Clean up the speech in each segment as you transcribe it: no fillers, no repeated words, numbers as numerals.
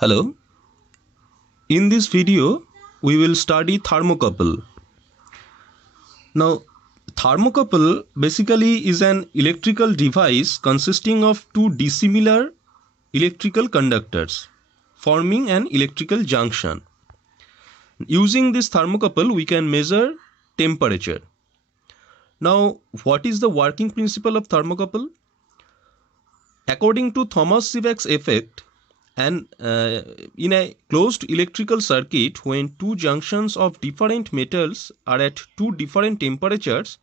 Hello. In this video, we will study thermocouple. Now, thermocouple basically is an electrical device consisting of two dissimilar electrical conductors forming an electrical junction. Using this thermocouple, we can measure temperature. Now, what is the working principle of thermocouple? According to Thomas Seebeck's effect, and in a closed electrical circuit, when two junctions of different metals are at two different temperatures,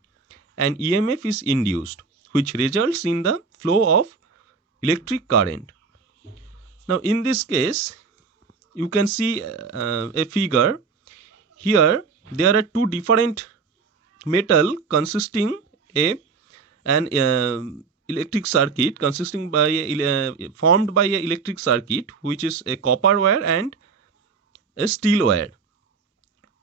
an EMF is induced, which results in the flow of electric current. Now, in this case, you can see a figure. Here, there are two different metal consisting an electric circuit consisting by formed by a electric circuit, which is a copper wire and a steel wire,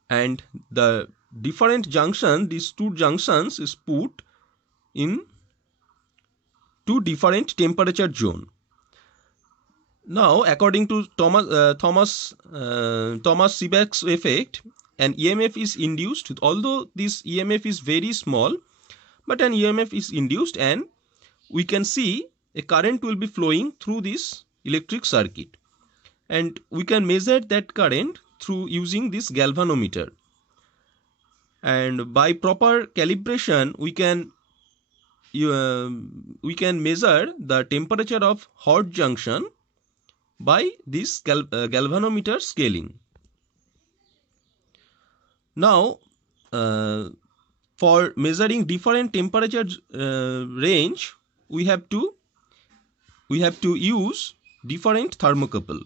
and the different junction, these two junctions is put in two different temperature zone. Now, according to Thomas Seebeck's effect, an EMF is induced, although this EMF is very small, but an EMF is induced, and we can see a current will be flowing through this electric circuit, and we can measure that current through using this galvanometer, and by proper calibration we can measure the temperature of hot junction by this galvanometer scaling. Now, for measuring different temperature range, we have to use different thermocouple.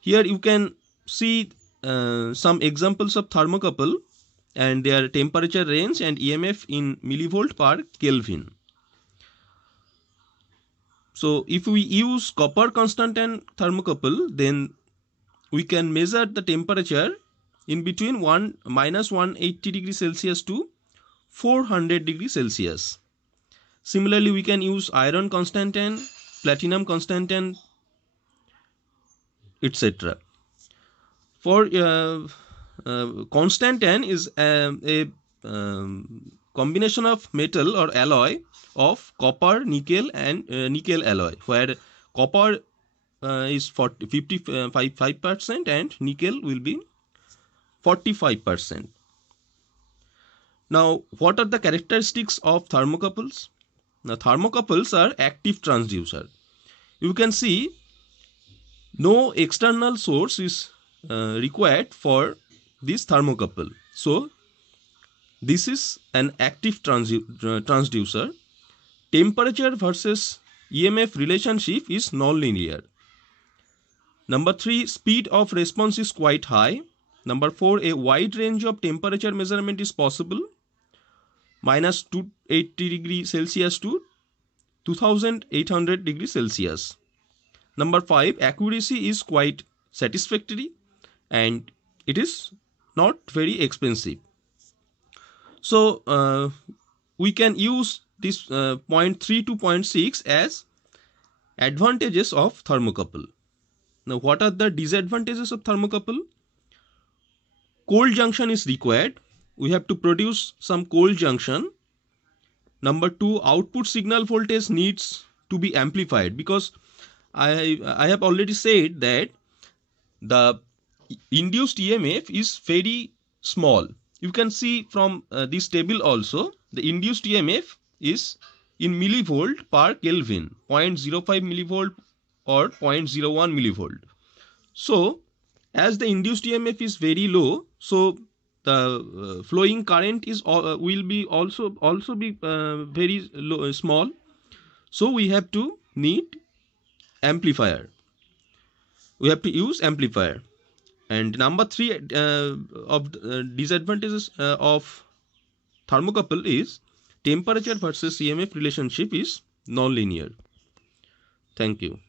Here you can see some examples of thermocouple and their temperature range and EMF in millivolt per Kelvin. So if we use copper constant and thermocouple, then we can measure the temperature in between -180 degrees Celsius to 400 degrees Celsius. Similarly, we can use iron constant and platinum constant and etc. For constant N is a combination of metal or alloy of copper, nickel and nickel alloy, where copper is 55% and nickel will be 45%. Now, what are the characteristics of thermocouples? Now, thermocouples are active transducer. You can see no external source is required for this thermocouple. So, this is an active transducer. Temperature versus EMF relationship is non-linear. Number 3, speed of response is quite high. Number 4, a wide range of temperature measurement is possible, -280 degrees Celsius to 2800 degrees Celsius. Number 5, accuracy is quite satisfactory and it is not very expensive. So we can use this 0.3 to 0.6 as advantages of thermocouple. Now, what are the disadvantages of thermocouple? Cold junction is required. We have to produce some cold junction. Number 2, output signal voltage needs to be amplified, because I have already said that the induced EMF is very small. You can see from this table also, the induced EMF is in millivolt per Kelvin, 0.05 millivolt or 0.01 millivolt. So, as the induced EMF is very low, so the flowing current is will be also be very low, small. So we have to need amplifier. We have to use amplifier. And number 3 of disadvantages of thermocouple is temperature versus EMF relationship is non-linear. Thank you.